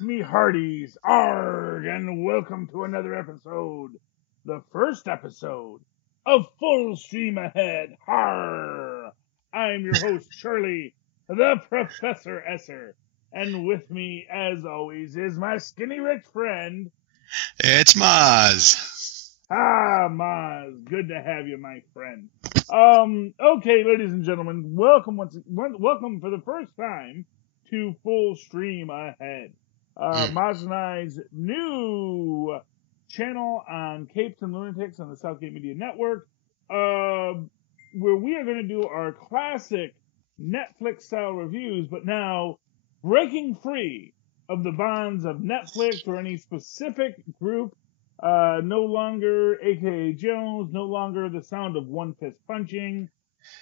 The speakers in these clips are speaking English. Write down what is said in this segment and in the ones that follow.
me hearties, arg, and welcome to another episode, the first episode of Full Stream Ahead, har! I'm your host, Charlie, the Professor Esser, and with me, as always, is my skinny rich friend, It's Mozz. Mozz, good to have you, my friend. Okay, ladies and gentlemen, welcome for the first time to Full Stream Ahead. Mozz and I's new channel on Capes and Lunatics on the Southgate Media Network, where we are going to do our classic Netflix-style reviews, but now breaking free of the bonds of Netflix or any specific group. No longer AKA Jones, no longer the sound of one fist punching,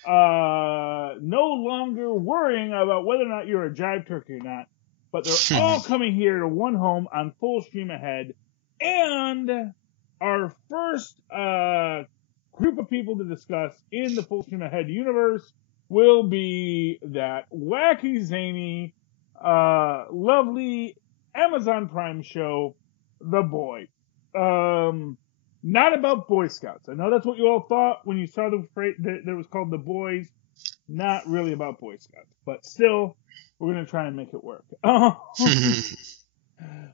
no longer worrying about whether or not you're a jive turkey or not, but they're all coming here to one home on Full Stream Ahead, and our first group of people to discuss in the Full Stream Ahead universe will be that wacky, zany, lovely Amazon Prime show, The Boy. Not about Boy Scouts. I know that's what you all thought when you saw the phrase that was called The Boys. Not really about Boy Scouts, but still, we're gonna try and make it work.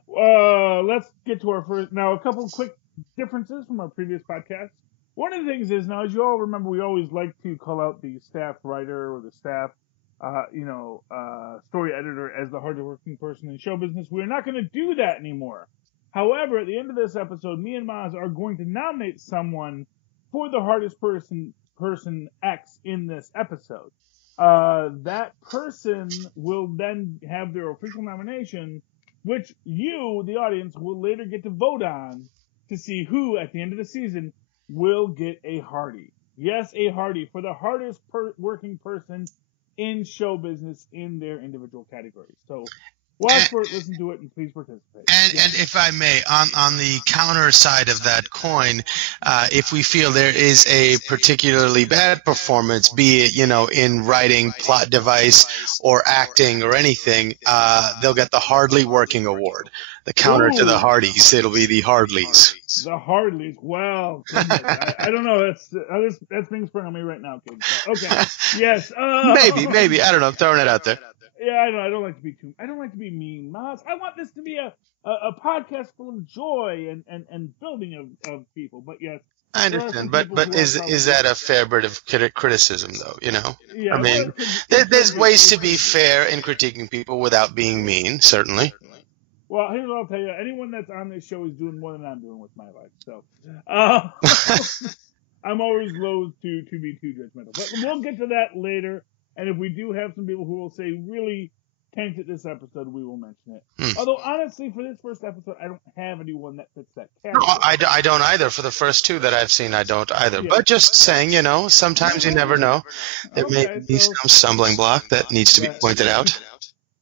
Let's get to our first. Now, a couple quick differences from our previous podcast. One of the things is, now, as you all remember, we always like to call out the staff writer or the staff, story editor as the hardest working person in show business. We're not going to do that anymore. However, at the end of this episode, me and Mozz are going to nominate someone for the hardest person X in this episode. That person will then have their official nomination, which you, the audience, will later get to vote on to see who, at the end of the season, will get a Hardy. Yes, a Hardy for the hardest working person in show business in their individual categories. So, watch for it, listen to it, and please participate. And if I may, on the counter side of that coin, if we feel there is a particularly bad performance, be it, in writing, plot device, or acting, or anything, they'll get the Hardly Working Award. The counter to the Hardys, it'll be the Hardleys. The Hardleys, wow. I don't know, that's being sprung on me right now, kid. Okay, yes. Maybe, I don't know, I'm throwing it out there. Yeah, I know. I don't like to be mean, Mozz. I want this to be a podcast full of joy and building of people. But yes, I understand. But is that a fair bit of criticism, though? Yeah, I mean, there's ways to be fair in critiquing people without being mean. Certainly. Well, here's what I'll tell you. Anyone that's on this show is doing more than I'm doing with my life. So, I'm always loath to be too judgmental. But we'll get to that later. And if we do have some people who will say really tainted this episode, we will mention it. Although, honestly, for this first episode, I don't have anyone that fits that category. No, I don't either. For the first two that I've seen, I don't either. Yeah. But just saying, sometimes you never know. There may be some stumbling block that needs to be pointed out.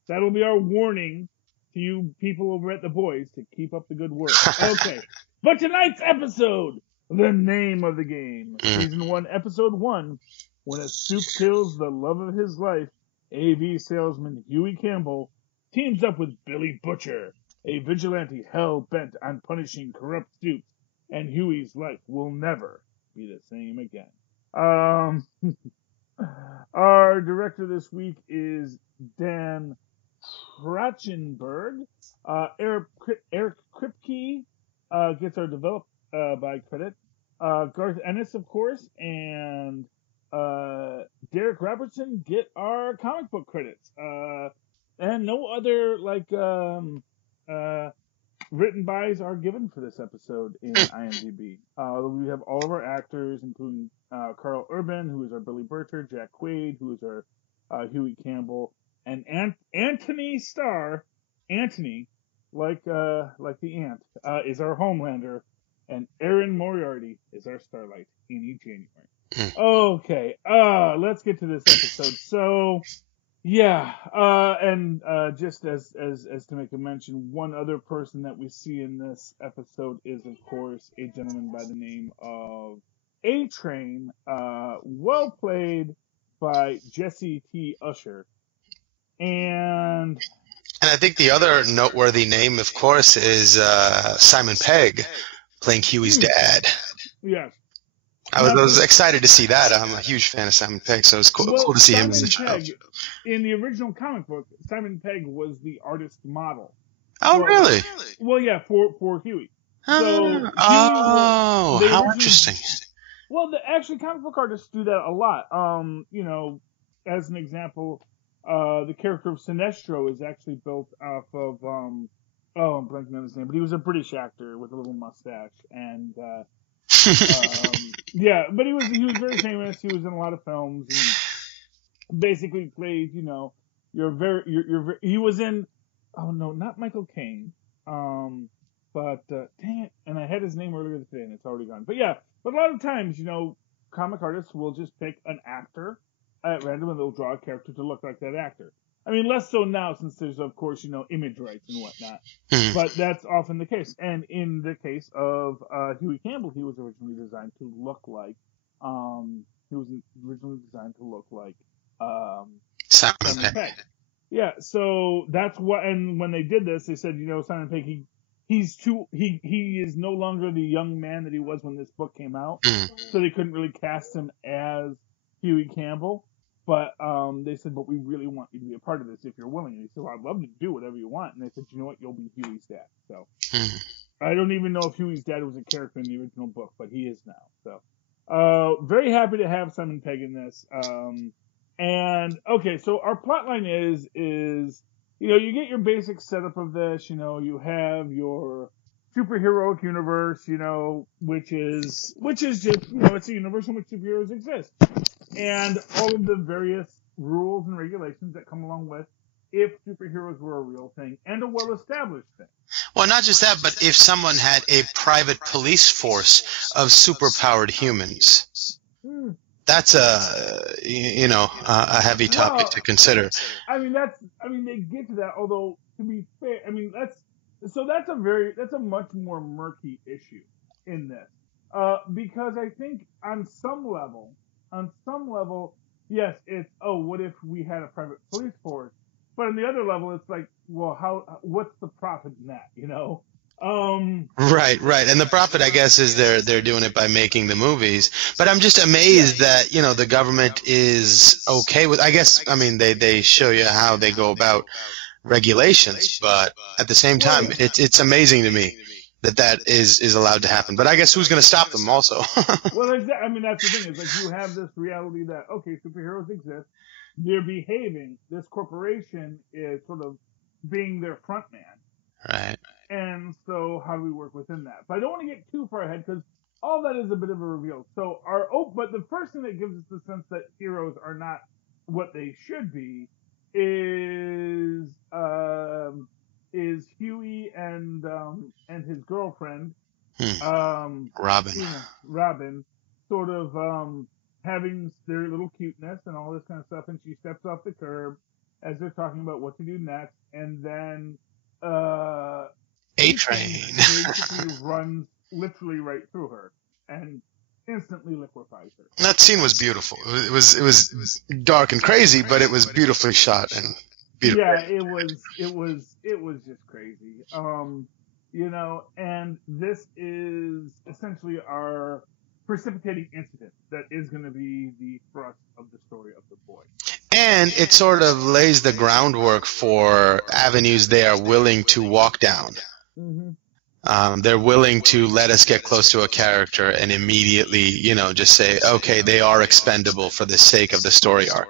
That'll be our warning to you people over at The Boys to keep up the good work. Okay. But tonight's episode, the name of the game. Season 1, Episode 1. When a soup kills the love of his life, AV salesman Huey Campbell teams up with Billy Butcher, a vigilante hell-bent on punishing corrupt soups, and Huey's life will never be the same again. Our director this week is Dan Trachtenberg. Eric Kripke gets our developed by credit. Garth Ennis, of course, and Derek Robertson get our comic book credits. And no other, written bys are given for this episode in IMDb. We have all of our actors, including Carl Urban, who is our Billy Butcher, Jack Quaid, who is our Huey Campbell, and Anthony Starr, Anthony, like the ant, is our Homelander, and Erin Moriarty is our Starlight in January. Okay, let's get to this episode. So, and just as to make a mention, one other person that we see in this episode is, of course, a gentleman by the name of A-Train, well played by Jesse T. Usher. And And I think the other noteworthy name, of course, is Simon Pegg playing Huey's dad. Yes. I was excited to see that. I'm a huge fan of Simon Pegg, so it was cool to see him as a child. In the original comic book, Simon Pegg was the artist model. Oh, really? Well, yeah, for Huey. So, how interesting. Well, actually, comic book artists do that a lot. As an example, the character of Sinestro is actually built off of, I'm blanking on his name, but he was a British actor with a little mustache, and, yeah, but he was very famous. He was in a lot of films, and basically played, he was in, oh no, not Michael Caine, but dang it, and I had his name earlier today, and it's already gone. But yeah, but a lot of times, comic artists will just pick an actor at random, and they'll draw a character to look like that actor. I mean, less so now since there's, of course, image rights and whatnot. But that's often the case. And in the case of Huey Campbell, he was originally designed to look like Simon Pegg. Yeah, so that's what. And when they did this, they said, Simon Pegg, he is no longer the young man that he was when this book came out. So they couldn't really cast him as Huey Campbell. But they said, but we really want you to be a part of this if you're willing. And he said, well, I'd love to do whatever you want. And they said, you know what, you'll be Huey's dad. So I don't even know if Huey's dad was a character in the original book, but he is now. So very happy to have Simon Pegg in this. And okay, so our plotline is you get your basic setup of this. You have your superheroic universe, which is just it's a universe in which superheroes exist. And all of the various rules and regulations that come along with if superheroes were a real thing and a well-established thing. Well, not just that, but if someone had a private police force of superpowered humans, that's a heavy topic to consider. They get to that. Although to be fair, that's a much more murky issue in this, because I think on some level, yes, it's, what if we had a private police force? But on the other level, it's like, well, what's the profit in that, Right. And the profit, I guess, is they're doing it by making the movies. But I'm just amazed that, the government is okay with, I guess, they show you how they go about regulations, but at the same time, it's amazing to me that is allowed to happen. But I guess who's going to stop them also? Well, exactly. That's the thing. It's like you have this reality that, okay, superheroes exist. They're behaving. This corporation is sort of being their front man. Right. And so how do we work within that? But I don't want to get too far ahead because all that is a bit of a reveal. So but the first thing that gives us the sense that heroes are not what they should be is Huey and his girlfriend, Robin, sort of having their little cuteness and all this kind of stuff, and she steps off the curb as they're talking about what to do next, and then A-Train basically runs literally right through her and instantly liquefies her. That scene was beautiful. It was dark and crazy, but it was beautifully shot and beautiful. Yeah, it was just crazy. And this is essentially our precipitating incident that is going to be the thrust of the story of the boy. And it sort of lays the groundwork for avenues they are willing to walk down. Mm-hmm. They're willing to let us get close to a character and immediately, just say, okay, they are expendable for the sake of the story arc.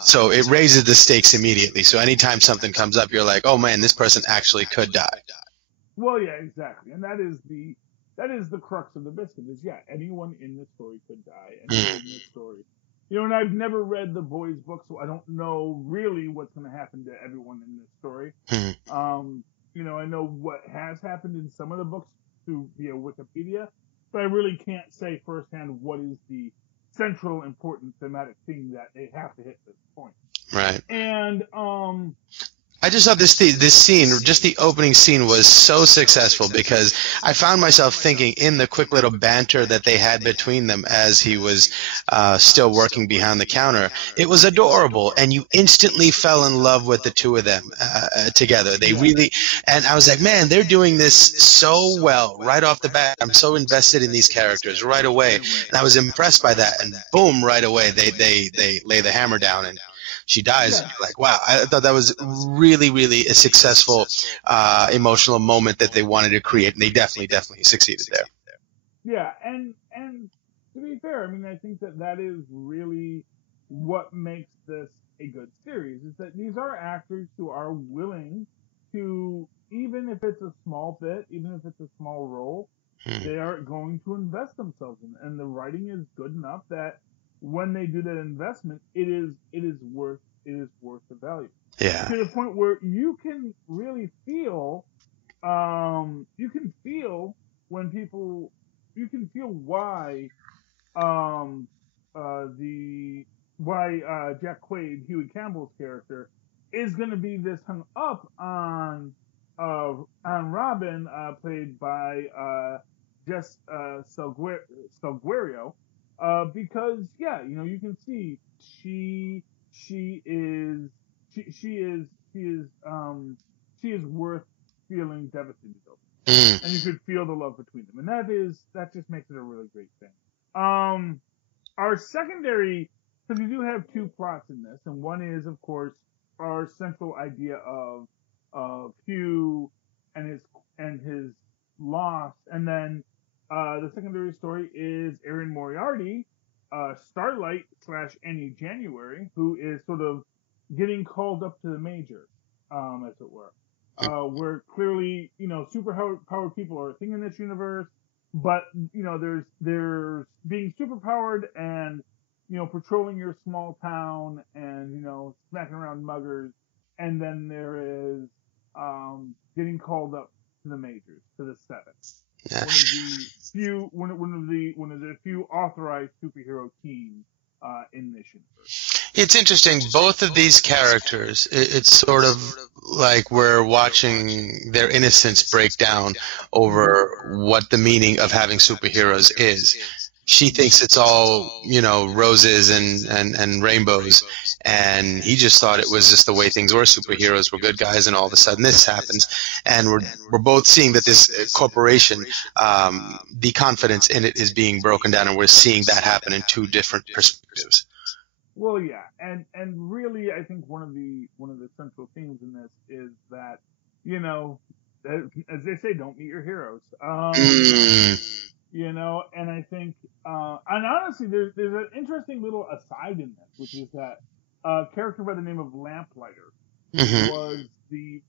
So it raises the stakes immediately. So anytime something comes up, you're like, oh man, this person actually could die. Well, yeah, exactly. And that is the crux of the biscuit is, anyone in this story could die. Anyone in this story. And I've never read the boys' book, so I don't know really what's going to happen to everyone in this story. I know what has happened in some of the books via Wikipedia, but I really can't say firsthand what is the central important thematic thing that they have to hit this point. Right. And I just thought this scene, just the opening scene, was so successful because I found myself thinking in the quick little banter that they had between them as he was still working behind the counter. It was adorable, and you instantly fell in love with the two of them together. They really, and I was like, man, they're doing this so well right off the bat. I'm so invested in these characters right away, and I was impressed by that. And boom, right away they lay the hammer down and she dies. And you're like, wow, I thought that was really, really a successful emotional moment that they wanted to create, and they definitely succeeded there. Yeah, and to be fair, I mean, I think that is really what makes this a good series, is that these are actors who are willing to, even if it's a small bit, even if it's a small role, they are going to invest themselves in it. And the writing is good enough that when they do that investment, it is worth the value. Yeah. To the point where you can really feel, you can feel when people, you can feel why, Jack Quaid, Huey Campbell's character, is going to be this hung up on Robin, played by Jess Salguero, because you can see she is she is worth feeling devastated over. And you could feel the love between them, and that just makes it a really great thing. Our secondary, because we do have two plots in this, and one is, of course, our central idea of Hugh and his loss, and then the secondary story is Erin Moriarty, Starlight / Annie January, who is sort of getting called up to the major, as it were. Where clearly, super powered people are a thing in this universe, but there's being super powered and patrolling your small town and smacking around muggers, and then there is getting called up to the majors, to the seventh. Yeah. One of the few authorized superhero teams in this universe. It's interesting. Both of these characters, it's sort of like we're watching their innocence break down over what the meaning of having superheroes is. She thinks it's all, roses and rainbows, and he just thought it was just the way things were. Superheroes were good guys, and all of a sudden this happens, and we're both seeing that this corporation, the confidence in it is being broken down, and we're seeing that happen in two different perspectives. Well, yeah, and really, I think one of the central themes in this is that, as they say, don't meet your heroes. And I think, and honestly, there's an interesting little aside in this, which is that a character by the name of Lamplighter was the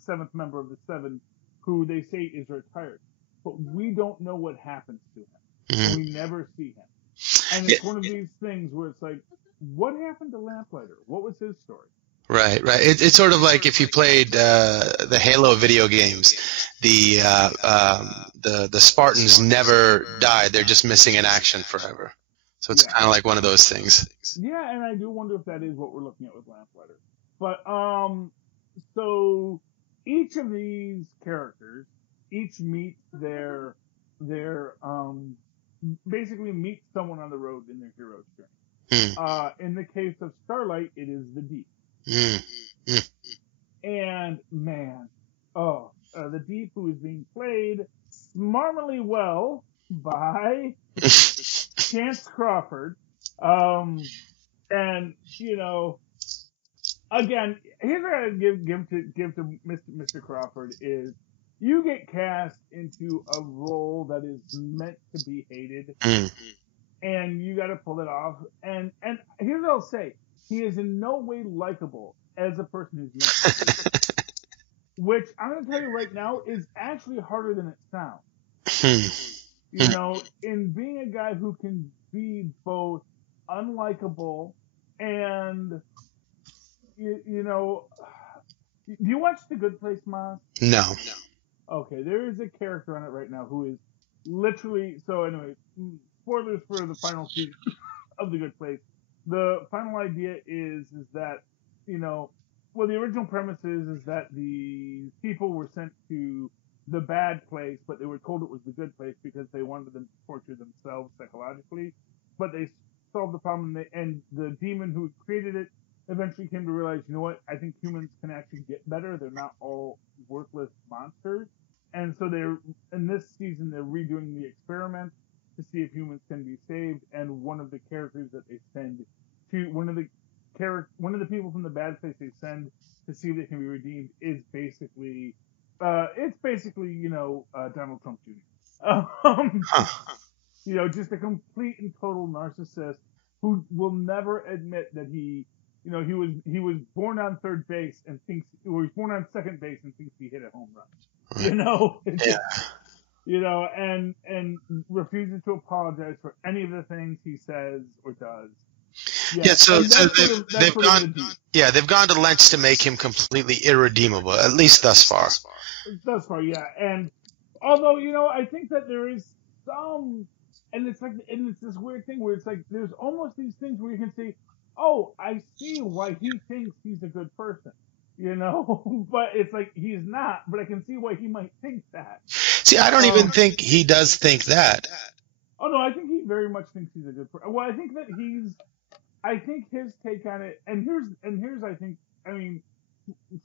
seventh member of the seven, who they say is retired, but we don't know what happens to him. We never see him. And it's one of these things where it's like, what happened to Lamplighter? What was his story? Right. It's sort of like if you played the Halo video games, the Spartans never die; they're just missing in action forever. So it's kind of like one of those things. Yeah, and I do wonder if that is what we're looking at with Lamplighter. But so each of these characters meets their basically meet someone on the road in their hero's journey. In the case of Starlight, it is the Deep. And man, the Deep, who is being played smarmily well by Chance Crawford. And again, here's what I give to Mr. Crawford is, you get cast into a role that is meant to be hated, and you got to pull it off. And here's what I'll say: he is in no way likable as a person who's meant to be, which I'm going to tell you right now is actually harder than it sounds. In being a guy who can be both unlikable and do you watch The Good Place, Mozz? No. Okay, there is a character on it right now who is literally, so anyway, spoilers for the final season of The Good Place. The final idea is that, Well, the original premise is that the people were sent to the bad place, but they were told it was the good place because they wanted them to torture themselves psychologically. But they solved the problem, and the demon who created it eventually came to realize, you know what? I think humans can actually get better. They're not all worthless monsters. And so in this season, they're redoing the experiment to see if humans can be saved. And one of the characters that they send to one of the people from the bad place they send to see if they can be redeemed is basically, Donald Trump Jr. Just a complete and total narcissist who will never admit that he was born on third base and he's born on second base and thinks he hit a home run. And refuses to apologize for any of the things he says or does. So they've gone to lengths to make him completely irredeemable, at least thus far. Yeah. And although, I think that there is some, and it's this weird thing where it's like there's almost these things where you can say, oh, I see why he thinks he's a good person, but it's like he's not, but I can see why he might think that. See, I don't even think he does think that. Oh no, I think he very much thinks he's a good person. Well, I think his take on it, and here's I mean,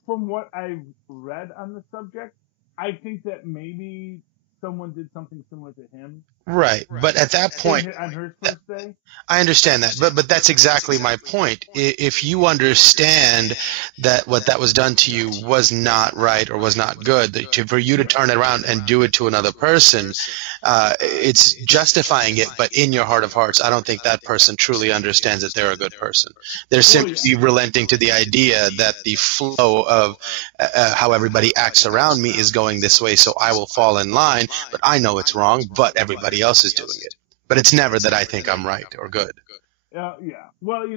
from what I've read on the subject, I think that maybe someone did something similar to him. Right. But at that point, on her first day, I understand that, but that's exactly my point. If you understand that what that was done to you was not right or was not good, for you to turn it around and do it to another person, it's justifying it, but in your heart of hearts, I don't think that person truly understands that they're a good person. They're simply relenting to the idea that the flow of how everybody acts around me is going this way, so I will fall in line, but I know it's wrong, but everybody else is doing it. But it's never that I think I'm right or good. Yeah. Well,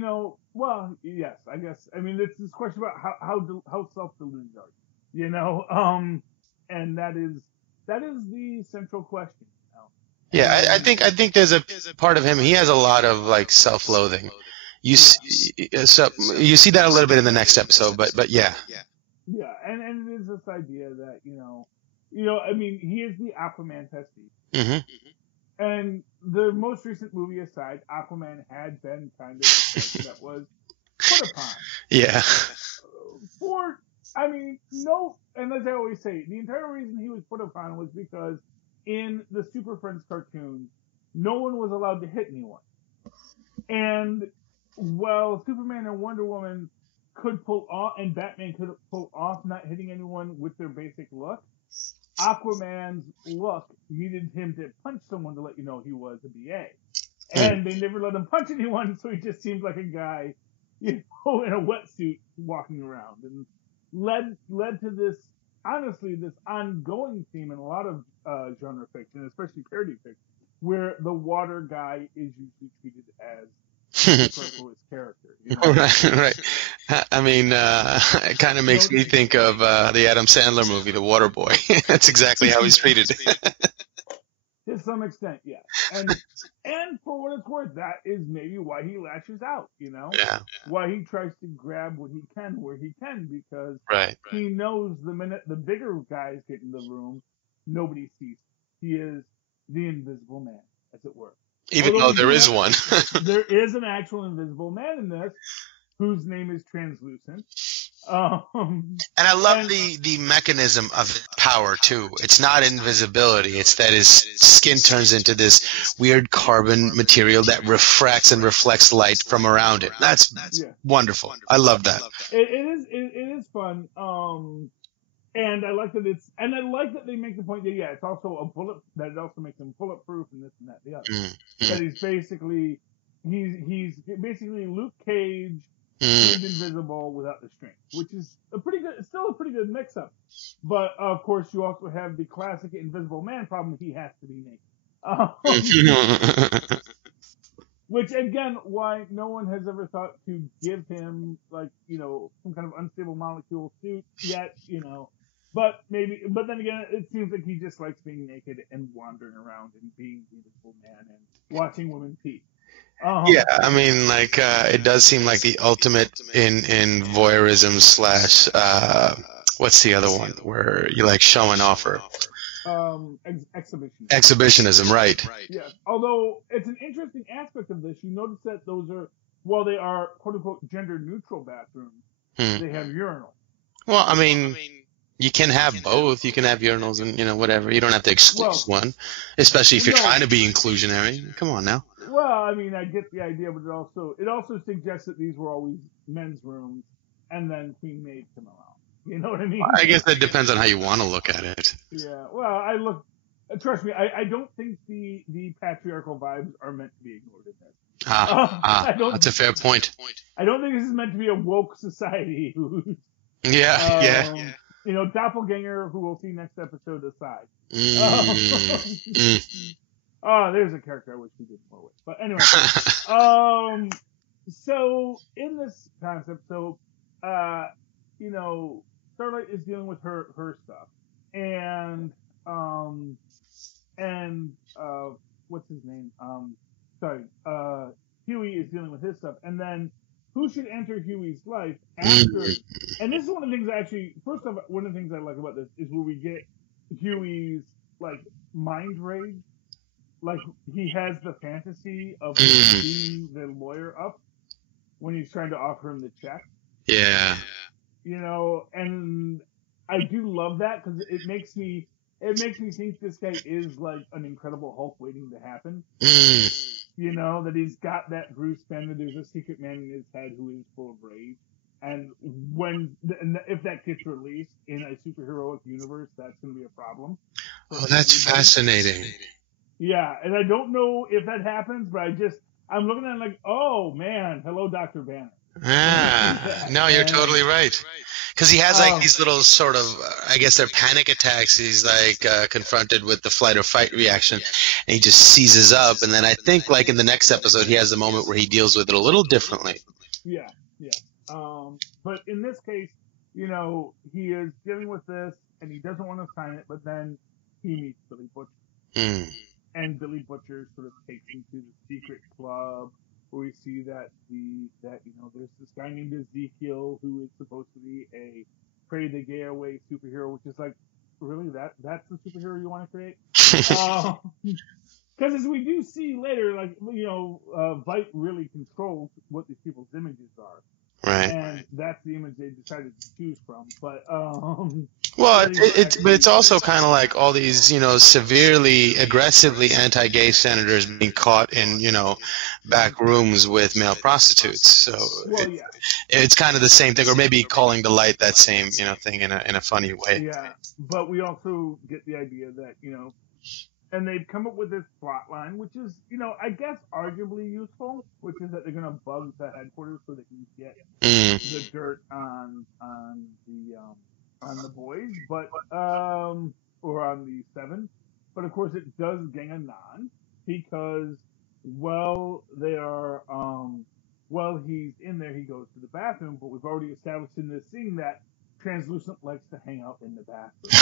yes, I guess. I mean, it's this question about how self-deluded are you? And that is the central question. Yeah, I think there's a part of him. He has a lot of like self-loathing. You see that a little bit in the next episode, but yeah. Yeah, and it is this idea that I mean, he is the Aquaman testy. Mm-hmm. And the most recent movie aside, Aquaman had been kind of a character that was put upon. Yeah. And as I always say, the entire reason he was put upon was because in the Super Friends cartoon, no one was allowed to hit anyone. And while Superman and Wonder Woman could pull off, and Batman could pull off not hitting anyone with their basic look, Aquaman's look needed him to punch someone to let you know he was a BA. And they never let him punch anyone, so he just seemed like a guy, in a wetsuit walking around. And led to this, honestly, this ongoing theme in a lot of genre fiction, especially parody fiction, where the water guy is usually treated as for his character. Right. I mean, it kind of makes me think of the Adam Sandler movie, The Water Boy. That's exactly how he's treated. To some extent, yes. And for what it's worth, that is maybe why he lashes out, Yeah. Why he tries to grab what he can where he can, because he knows the minute the bigger guys get in the room, nobody sees. He is the invisible man, as it were. Even though there is one. There is an actual invisible man in this, whose name is Translucent. And I love the mechanism of power, too. It's not invisibility. It's that his skin turns into this weird carbon material that refracts and reflects light from around it. That's wonderful. I love that. It is fun. And I like that they make the point that it's also that it also makes him bulletproof and this and that and the other. That he's basically Luke Cage made invisible without the strength, which is still a pretty good mix up. But of course, you also have the classic Invisible Man problem: he has to be naked. Which again, why no one has ever thought to give him some kind of unstable molecule suit yet, But then again, it seems like he just likes being naked and wandering around and being the Invisible Man and watching women pee. Yeah, I mean, like, it does seem like the ultimate in voyeurism slash, what's the other one where you like showing off or Exhibition. exhibitionism, right? Yes. Although it's an interesting aspect of this, you notice that those are, while they are quote unquote gender neutral bathrooms, Hmm. they have urinals. Well, I mean, you can have both. You can have urinals and whatever. You don't have to exclude one, especially if you're trying to be inclusionary. Come on now. Well, I mean, I get the idea, but it also suggests that these were always men's rooms, and then Queen Maeve came around. You know what I mean? I guess that depends on how you want to look at it. Yeah. Well, trust me, I don't think the patriarchal vibes are meant to be ignored in this. That's a fair point. I don't think this is meant to be a woke society. Yeah. Doppelganger, who we'll see next episode, aside. Mm. Oh, there's a character I wish we did more with. But anyway, so in this concept, Starlight is dealing with her stuff, and what's his name? Huey is dealing with his stuff, and then who should enter Huey's life after? And this is one of the things first off, one of the things I like about this is where we get Huey's like mind rage. Like, he has the fantasy of being the lawyer up when he's trying to offer him the check. Yeah. And I do love that because it makes me think this guy is like an Incredible Hulk waiting to happen. That he's got that Bruce Banner. There's a secret man in his head who is full of rage. And if that gets released in a superheroic universe, that's going to be a problem. Oh, that's fascinating. Yeah, and I don't know if that happens, but I'm looking at it like, oh man, hello, Dr. Banner. No, you're totally right. Because he has like these little sort of, I guess they're panic attacks. He's like confronted with the flight or fight reaction, and he just seizes up. And then I think like in the next episode, he has a moment where he deals with it a little differently. Yeah. But in this case, he is dealing with this, and he doesn't want to sign it, but then he meets Billy Butcher. And Billy Butcher sort of takes him to the secret club where we see that there's this guy named Ezekiel who is supposed to be a pray the gay away superhero, which is like, really, that's the superhero you want to create? Because as we do see later, like, Vite really controls what these people's images are. Right. And that's the image they decided to choose from. But well, it's also kind of like all these, severely, aggressively anti-gay senators being caught in, back rooms with male prostitutes. So it's kind of the same thing, or maybe calling to light that same, thing in a funny way. Yeah, but we also get the idea that, and they've come up with this plot line, which is, I guess arguably useful, which is that they're going to bug the headquarters so they can get the dirt on the boys, but or on the seven. But of course, it does gang a non because while he's in there, he goes to the bathroom. But we've already established in this scene that Translucent likes to hang out in the bathroom.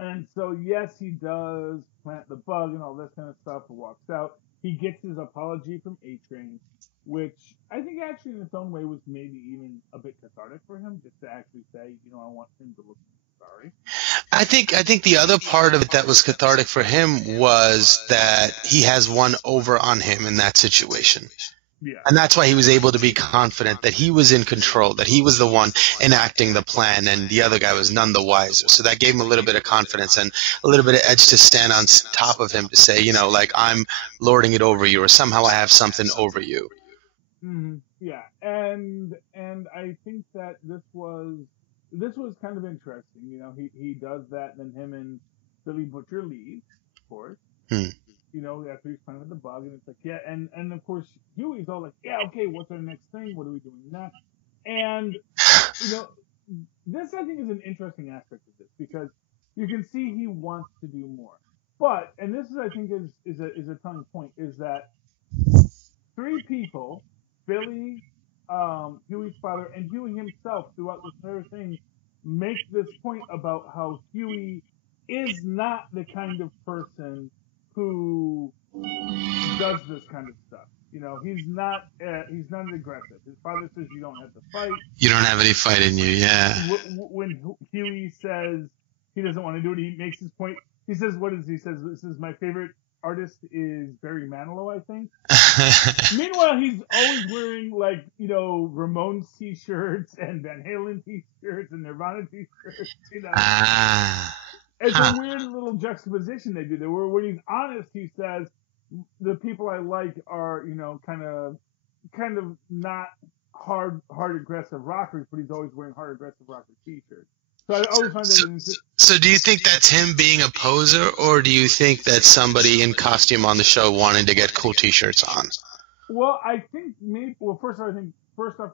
And so, yes, he does plant the bug and all this kind of stuff and walks out. He gets his apology from A-Train, which I think actually in its own way was maybe even a bit cathartic for him, just to actually say, I want him to look sorry. I think the other part of it that was cathartic for him was that he has one over on him in that situation. Yeah. And that's why he was able to be confident that he was in control, that he was the one enacting the plan, and the other guy was none the wiser. So that gave him a little bit of confidence and a little bit of edge to stand on top of him to say, like, I'm lording it over you, or somehow I have something over you. Mm-hmm. Yeah, and I think that this was kind of interesting. He does that, then him and Billy Butcher leave, of course. After he's playing with the bug, and it's like, yeah, and of course Huey's all like, yeah, okay, what's our next thing? What are we doing next? And this I think is an interesting aspect of this because you can see he wants to do more, but and this is I think is a telling point is that three people, Billy, Huey's father, and Huey himself, throughout this entire thing, make this point about how Huey is not the kind of person who does this kind of stuff. You know, he's not aggressive. His father says you don't have to fight. You don't have any fight in you, yeah. When Huey says he doesn't want to do it, he makes his point. He says, he says, this is my favorite artist is Barry Manilow, I think. Meanwhile, he's always wearing, like, you know, Ramones t-shirts and Van Halen t-shirts and Nirvana t-shirts, you know. It's a weird little juxtaposition they do there, where when he's honest, he says, the people I like are, you know, kind of not hard aggressive rockers, but he's always wearing hard aggressive rocker t-shirts. So I always find that. So do you think that's him being a poser, or do you think that's somebody in costume on the show wanting to get cool t-shirts on? Well, I think maybe. Well, first off,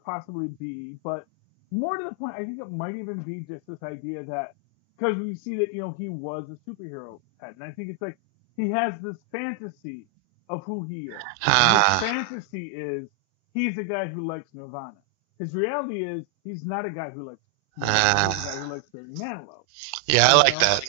possibly B, but more to the point, I think it might even be just this idea that because we see that, you know, he was a superhero pet, and I think it's like he has this fantasy of who he is. His fantasy is he's a guy who likes Nirvana. His reality is he's not a guy who likes Nirvana. He's a guy who likes Barry Manilow. Yeah, I like that.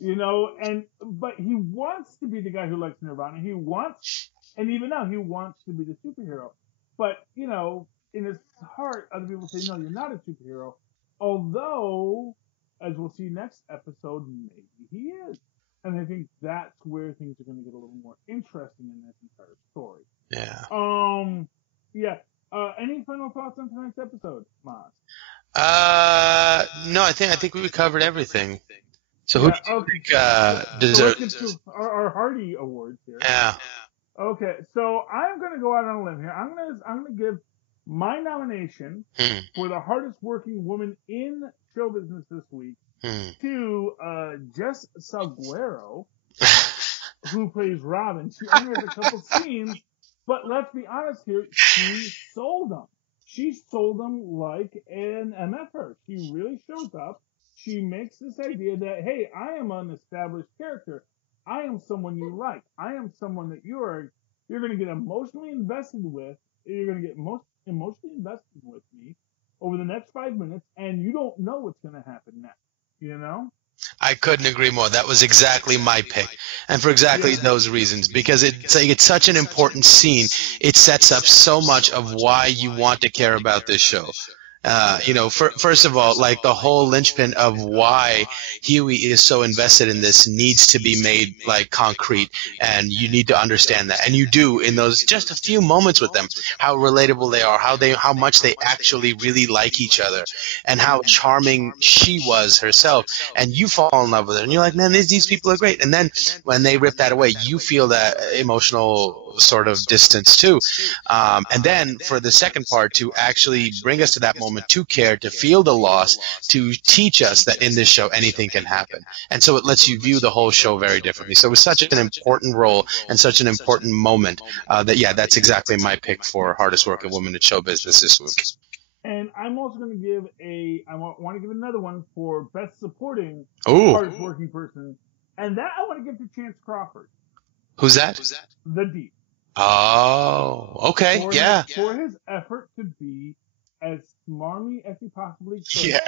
You know, but he wants to be the guy who likes Nirvana. And even now, he wants to be the superhero. But, you know, in his heart, other people say, no, you're not a superhero. Although, as we'll see next episode, maybe he is. And I think that's where things are going to get a little more interesting in this entire story. Yeah. Any final thoughts on tonight's episode, Mozz? No, I think we covered everything. So who do you think deserves so our Hardy Awards here? Yeah. Okay, so I'm going to go out on a limb here. I'm going to give my nomination for the hardest working woman in show business this week to Jess Salguero, who plays Robin. She only has a couple scenes, but let's be honest here, she sold them. She sold them like an MFer. She really shows up. She makes this idea that, hey, I am an established character. I am someone you like. I am someone that you're going to get emotionally invested with. You're going to get emotionally invested with me over the next 5 minutes, and you don't know what's going to happen next. You know? I couldn't agree more. That was exactly my pick, and for exactly those reasons, because it's such an important scene. It sets up so much of why you want to care about this show. You know, first of all, like the whole linchpin of why Huey is so invested in this needs to be made like concrete, and you need to understand that. And you do in those just a few moments with them, how relatable they are, how much they actually really like each other, and how charming she was herself. And you fall in love with her, and you're like, man, these people are great. And then when they rip that away, you feel that emotional sort of distance too. And then for the second part, to actually bring us to that moment, to care, to feel the loss, to teach us that in this show anything can happen. And so it lets you view the whole show very differently. So it was such an important role and such an important moment that's exactly my pick for hardest working woman in show business this week. And I'm also going to give I want to give another one for best supporting hardest working person. And that I want to give to Chance Crawford. Who's that? The Deep. Oh, okay, for his effort to be as smarmy as he possibly could,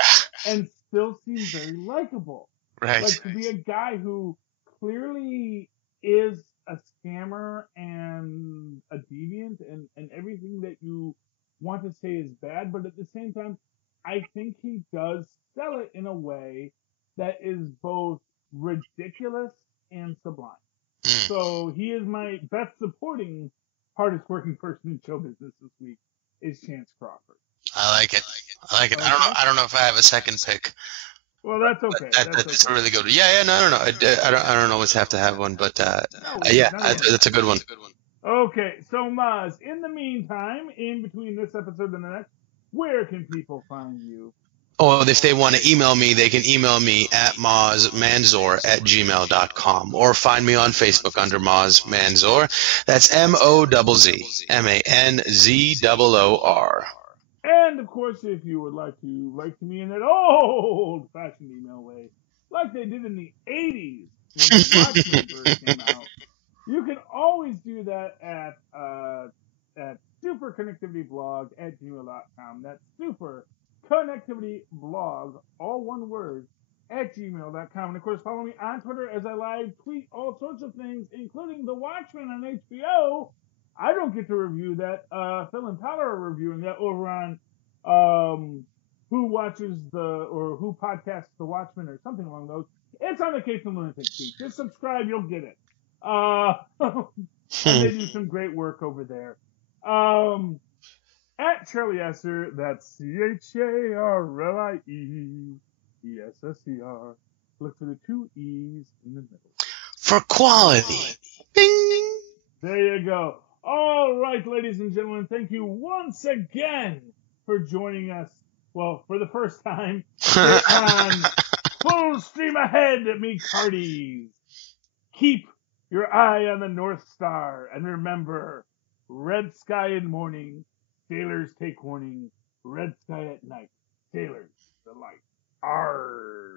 and still seem very likable. Right. Like, to be a guy who clearly is a scammer and a deviant and everything that you want to say is bad, but at the same time, I think he does sell it in a way that is both ridiculous and sublime. So he is my best supporting hardest working person in show business this week is Chance Crawford. I like it. Okay. I don't know if I have a second pick. Well, that's okay. That's a really good one. Yeah, no. I don't always have to have one, but that's a good one. Okay, so Mozz, in the meantime, in between this episode and the next, where can people find you? Oh, if they want to email me, they can email me at mozzmanzor@gmail.com, or find me on Facebook under Mozz Manzor. That's MOZZMANZOOR. And, of course, if you would like to write to me in that old-fashioned email way, like they did in the 80s when the Watchmen first came out, you can always do that at superconnectivityblog@gmail.com. That's superconnectivityblog, all one word, @gmail.com. And of course, follow me on Twitter as I live tweet all sorts of things, including The Watchmen on HBO. I don't get to review that. Phil and Tyler are reviewing that over on Who Podcasts The Watchmen or something along those. It's on the Case and Lunatic Feed. Just subscribe, you'll get it. And they do some great work over there. Charlie Esser, that's CHARLIESSER. Look for the 2 E's in the middle. For quality. Bing! There you go. All right, ladies and gentlemen, thank you once again for joining us. Well, for the first time on Full Stream Ahead at me Cardies. Keep your eye on the North Star, and remember, red sky in morning, sailors take warning. Red sky at night, sailors the light. Arr.